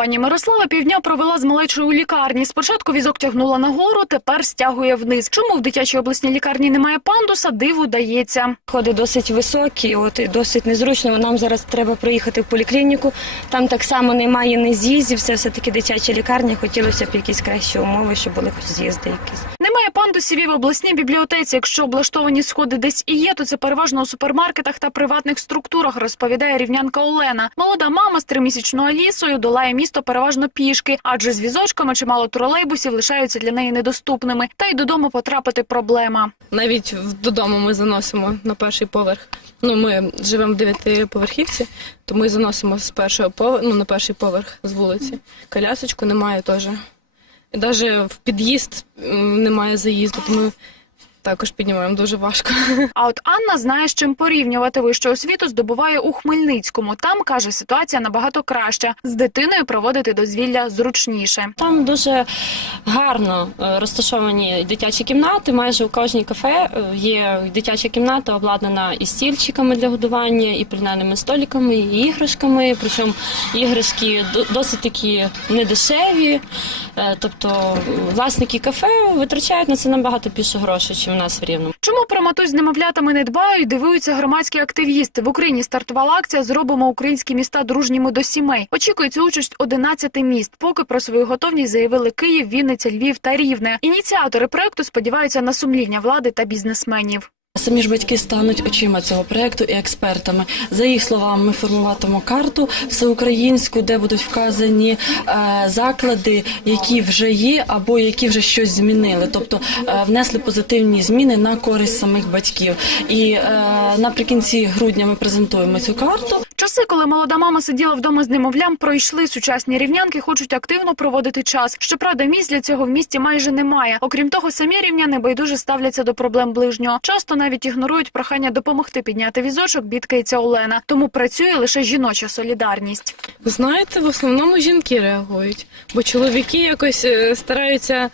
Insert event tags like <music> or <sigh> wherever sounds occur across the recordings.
Пані Мирослава півдня провела з малечою у лікарні. Спочатку візок тягнула нагору, тепер стягує вниз. Чому в дитячій обласній лікарні немає пандуса, диву дається. Ходи досить високі, от і досить незручно. Нам зараз треба приїхати в поліклініку. Там так само немає ні з'їздів. Це все таки дитяча лікарня. Хотілося б якісь кращі умови, щоб були хоч з'їзди якісь. Немає пандусів і в обласній бібліотеці. Якщо облаштовані сходи десь і є, то це переважно у супермаркетах та приватних структурах, розповідає рівнянка Олена. Молода мама з тримісячною Алісою долає місто переважно пішки, адже з візочками чимало тролейбусів лишаються для неї недоступними. Та й додому потрапити проблема. Навіть додому ми заносимо на перший поверх. Ну, ми живемо в дев'ятиповерхівці, то ми заносимо з першого поверху, ну, на перший поверх з вулиці. Колясочку немає теж. Навіть в під'їзд немає заїзду, то ми також піднімаємо дуже важко. <laughs> А от Анна знає, з чим порівнювати вищу освіту здобуває у Хмельницькому. Там каже, ситуація набагато краща. З дитиною проводити дозвілля зручніше. Там дуже гарно е, розташовані дитячі кімнати. Майже у кожній кафе е, є дитяча кімната, обладнана і стільчиками для годування, і пленальними столиками, і іграшками. Причому іграшки досить такі недешеві. Е, Тобто власники кафе витрачають на це набагато більше грошей, у нас в Рівному. Чому про матусь з немовлятами не дбають, дивуються громадські активісти. В Україні стартувала акція Зробимо українські міста дружніми до сімей. Очікується участь 11 міст. Поки про свою готовність заявили Київ, Вінниця, Львів та Рівне. Ініціатори проекту сподіваються на сумління влади та бізнесменів. Самі ж батьки стануть очима цього проекту і експертами. За їх словами, ми формуватимемо карту всеукраїнську, де будуть вказані е, заклади, які вже є, або які вже щось змінили, тобто е, внесли позитивні зміни на користь самих батьків. І е, наприкінці грудня ми презентуємо цю карту. Часи, коли молода мама сиділа вдома з немовлям, пройшли сучасні рівнянки, хочуть активно проводити час. Щоправда, місць для цього в місті майже немає. Окрім того, самі рівняни байдуже ставляться до проблем ближнього. Часто навіть ігнорують прохання допомогти підняти візочок, бідкається Олена. Тому працює лише жіноча солідарність. Знаєте, в основному жінки реагують, бо чоловіки якось е, стараються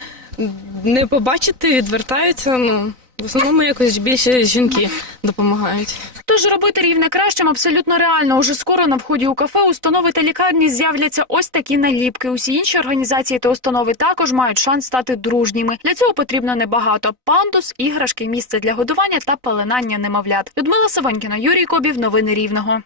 не побачити, відвертаються. Ну, в основному якось більше жінки допомагають. Тож робити рівне кращим абсолютно реально. Уже скоро на вході у кафе, установи та лікарні з'являться ось такі наліпки. Усі інші організації та установи також мають шанс стати дружніми. Для цього потрібно небагато: пандус, іграшки, місце для годування та пеленання немовлят. Людмила Савонькіна, Юрій Кобів. Новини Рівного.